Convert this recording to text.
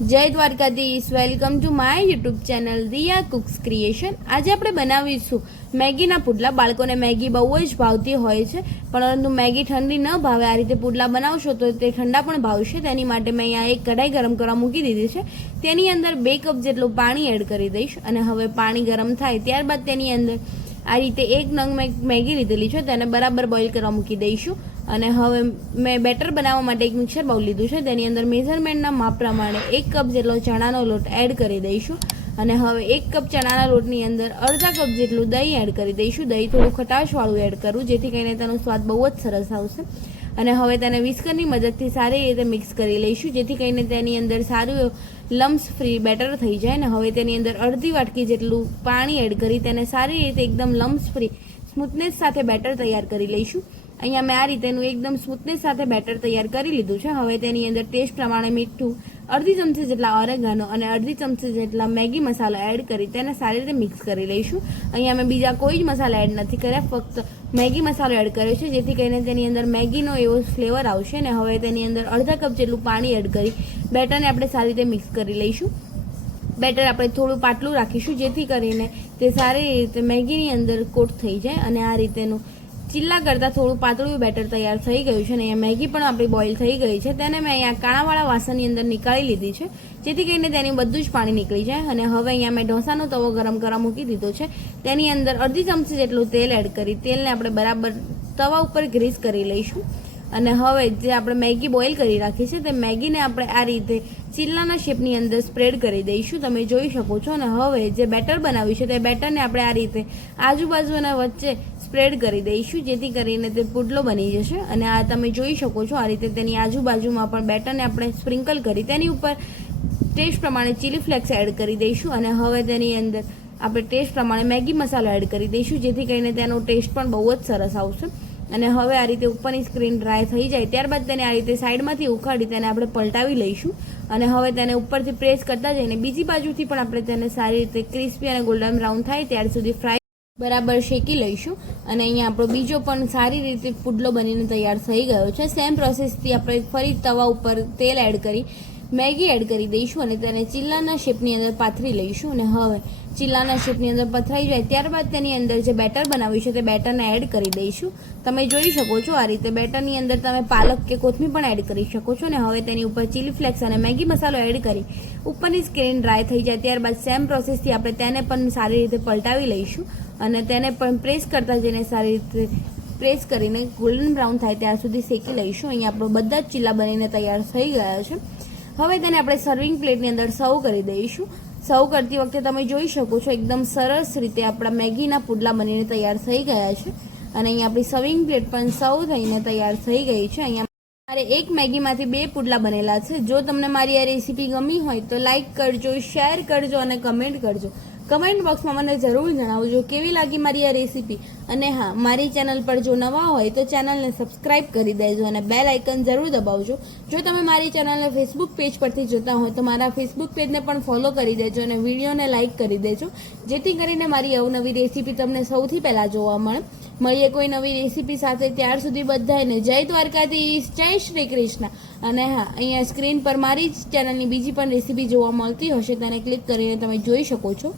જય Dwarkadhish. Welcome to my YouTube channel Riya cooks creation આજે આપણે બનાવીશું મેગીના પુડલા. બાળકોને મેગી બહુ જ ભાવતી હોય છે, પરંતુ મેગી ઠંડી ન ભાવે. આ રીતે પુડલા બનાવશો તો તે ઠંડા પણ ભાવશે. તેની માટે મેં અહીંયા એક કઢાઈ ગરમ કરવા મૂકી દીધી છે. તેની અંદર બે કપ જેટલું પાણી એડ કરી દઈશ અને હવે પાણી ગરમ થાય ત્યારબાદ તેની અંદર આ રીતે એક નંગ મેં મેગી લીધેલી છે, તેને બરાબર બોઇલ કરવા મૂકી દઈશું. અને હવે મેં બેટર બનાવવા માટે એક મિક્સર બાઉલ લીધું છે. તેની અંદર મેઝરમેન્ટના માપ પ્રમાણે એક કપ જેટલો ચણાનો લોટ એડ કરી દઈશું. અને હવે એક કપ ચણાના લોટની અંદર અડધા કપ જેટલું દહીં એડ કરી દઈશું. દહીં થોડું ખટાશવાળું એડ કરું જેથી કરીને તેનો સ્વાદ બહુ જ સરસ આવશે. અને હવે તેને વિસ્કરની મદદથી સારી રીતે મિક્સ કરી લઈશું, જેથી કરીને તેની અંદર સારું લમ્સ ફ્રી બેટર થઈ જાય. ને હવે તેની અંદર અડધી વાટકી જેટલું પાણી એડ કરી તેને સારી રીતે એકદમ લમ્સ ફ્રી સ્મૂથનેસ સાથે બેટર તૈયાર કરી લઈશું. અહીંયા મેં આ રીતેનું એકદમ સ્મૂથનેસ સાથે બેટર તૈયાર કરી લીધું છે. હવે તેની અંદર ટેસ્ટ પ્રમાણે મીઠું, અડધી ચમચી જેટલા ઓરેગાનો અને અડધી ચમચી જેટલા મેગી મસાલો એડ કરી તેને સારી રીતે મિક્સ કરી લઈશું. અહીંયા મેં બીજા કોઈ જ મસાલા એડ નથી કર્યા, ફક્ત મેગી મસાલો એડ કર્યો છે, જેથી કરીને તેની અંદર મેગીનો એવો ફ્લેવર આવશે ને હવે તેની અંદર અડધા કપ જેટલું પાણી એડ કરી બેટરને આપણે સારી રીતે મિક્સ કરી લઈશું. બેટર આપણે થોડું પાતળું રાખીશું, જેથી કરીને તે સારી રીતે મેગીની અંદર કોટ થઈ જાય અને આ રીતેનું ચીલ્લા કરતાં થોડું પાતળું બેટર તૈયાર થઈ ગયું છે અને અહીંયા મેગી પણ આપણી બોઇલ થઈ ગઈ છે. તેને મેં અહીંયા કાણાવાળા વાસણની અંદર નીકાળી લીધી છે. જેથી કરીને તેની બધું જ પાણી નીકળી જાય અને હવે અહીંયા મેં ઢોસાનો તવો ગરમ કરવા મૂકી દીધો છે. તેની અંદર અડધી ચમચી જેટલું તેલ એડ કરી, તેલને આપણે બરાબર તવા ઉપર ગ્રીસ કરી લઈશું. અને હવે જે આપણે મેગી બોઇલ કરી રાખી છે, તે મેગીને આપણે આ રીતે ચીલ્લાના શેપની અંદર સ્પ્રેડ કરી દઈશું. તમે જોઈ શકો છો અને હવે જે બેટર બનાવ્યું છે, તે બેટરને આપણે આ રીતે આજુબાજુના વચ્ચે સ્પ્રેડ કરી દઈશું, જેથી કરીને તે પુડલો બની જશે. અને આ તમે જોઈ શકો છો, આ રીતે તેની આજુબાજુમાં પણ બેટરને આપણે સ્પ્રિંકલ કરી, તેની ઉપર ટેસ્ટ પ્રમાણે ચીલી ફ્લેક્સ એડ કરી દઈશું. અને હવે તેની અંદર આપણે ટેસ્ટ પ્રમાણે મેગી મસાલો એડ કરી દઈશું, જેથી કરીને તેનો ટેસ્ટ પણ બહુ જ સરસ આવશે. અને હવે આ રીતે ઉપરની સ્ક્રીન ડ્રાય થઈ જાય, ત્યારબાદ તેને આ રીતે સાઈડમાંથી ઉખાડી તેને આપણે પલટાવી લઈશું. અને હવે તેને ઉપરથી પ્રેસ કરતા જઈને બીજી બાજુથી પણ આપણે તેને સારી રીતે ક્રિસ્પી અને ગોલ્ડન બ્રાઉન થાય ત્યાર સુધી ફ્રાય બરાબર શેકી લઈશું. અને અહીંયા આપણો બીજો પણ સારી રીતે પુડલો બનીને તૈયાર થઈ ગયો છે. સેમ પ્રોસેસથી આપણે ફરી તવા ઉપર તેલ એડ કરી મેગી એડ કરી દઈશું અને તેને ચિલ્લાના શેપની અંદર પાથરી લઈશું અને હવે ચિલ્લાના શેપની અંદર પથરાઈ જાય ત્યારબાદ તેની અંદર જે બેટર બનાવ્યું છે તે બેટરને એડ કરી દઈશું. તમે જોઈ શકો છો આ રીતે બેટરની અંદર તમે પાલક કે કોથમી પણ એડ કરી શકો છો અને હવે તેની ઉપર ચીલી ફ્લેક્સ અને મેગી મસાલો એડ કરી ઉપરની સ્ક્રીન ડ્રાય થઈ જાય ત્યારબાદ સેમ પ્રોસેસથી આપણે તેને પણ સારી રીતે પલટાવી લઈશું અને તેને પણ પ્રેસ કરતા જઈને સારી રીતે પ્રેસ કરીને ગોલ્ડન બ્રાઉન થાય ત્યાં સુધી શેકી લઈશું. અહીંયા આપણો બધા જ ચીલા બનીને તૈયાર થઈ ગયા છે. હવે તેને આપણે સર્વિંગ પ્લેટની અંદર સર્વ કરી દઈશું. સર્વ કરતી વખતે તમે જોઈ શકો છો એકદમ સરસ રીતે આપણા મેગીના પુડલા બનીને તૈયાર થઈ ગયા છે. અને અહીંયા આપણી સર્વિંગ પ્લેટ પણ સર્વ થઈને તૈયાર થઈ ગઈ છે. અહીંયા મારે એક મેગીમાંથી બે પુડલા બનેલા છે. જો તમને મારી આ રેસીપી ગમી હોય તો લાઇક કરજો શેર કરજો અને કમેન્ટ કરજો. કમેન્ટ બોક્સમાં મને જરૂર જણાવજો કેવી લાગી મારી આ રેસીપી. અને હા, મારી ચેનલ પર જો નવા હોય તો ચેનલને સબસ્ક્રાઇબ કરી દેજો અને બેલ આઇકન જરૂર દબાવજો. જો તમે મારી ચેનલને ફેસબુક પેજ પરથી જોતા હોય તો મારા ફેસબુક પેજને પણ ફોલો કરી દેજો અને વિડીયોને લાઇક કરી દેજો. જેથી કરીને મારી અવનવી રેસીપી તમને સૌથી પહેલાં જોવા મળે. મળીએ કોઈ નવી રેસીપી સાથે ત્યાર સુધી બધાને જય દ્વારકાધીશ, જય શ્રી કૃષ્ણ. અને હા, અહીંયા સ્ક્રીન પર મારી ચેનલની બીજી પણ રેસીપી જોવા મળતી હશે તેને ક્લિક કરીને તમે જોઈ શકો છો.